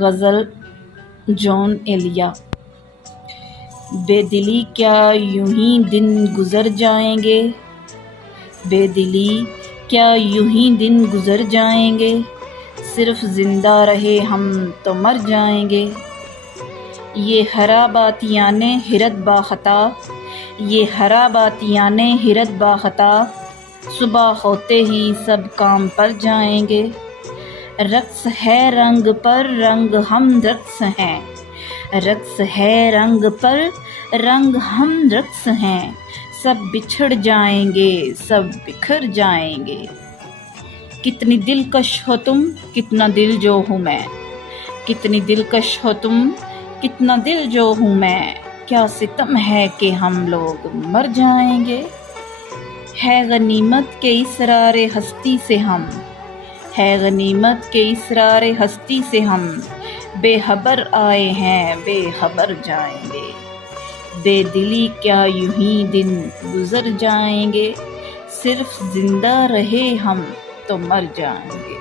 غزل جون ایلیا۔ بے دلی کیا یوں ہی دن گزر جائیں گے، بے دلی کیا یوں ہی دن گزر جائیں گے، صرف زندہ رہے ہم تو مر جائیں گے۔ یہ خراباتیان حیرت با خطا، یہ خراباتیان حیرت با خطا، صبح ہوتے ہی سب کام پر جائیں گے۔ رقص ہے رنگ پر رنگ ہم رقص ہیں، رقص ہے رنگ پر رنگ ہم رقص ہیں، سب بچھڑ جائیں گے سب بکھر جائیں گے۔ کتنی دلکش ہو تم کتنا دل جو ہوں میں، کتنی دلکش ہو تم کتنا دل جو ہوں میں، کیا ستم ہے کہ ہم لوگ مر جائیں گے۔ ہے غنیمت کے اسرار ہستی سے ہم، ہے غنیمت کے اسرار ہستی سے ہم، بے خبر آئے ہیں بے خبر جائیں گے۔ بے دلی کیا یوں ہی دن گزر جائیں گے، صرف زندہ رہے ہم تو مر جائیں گے۔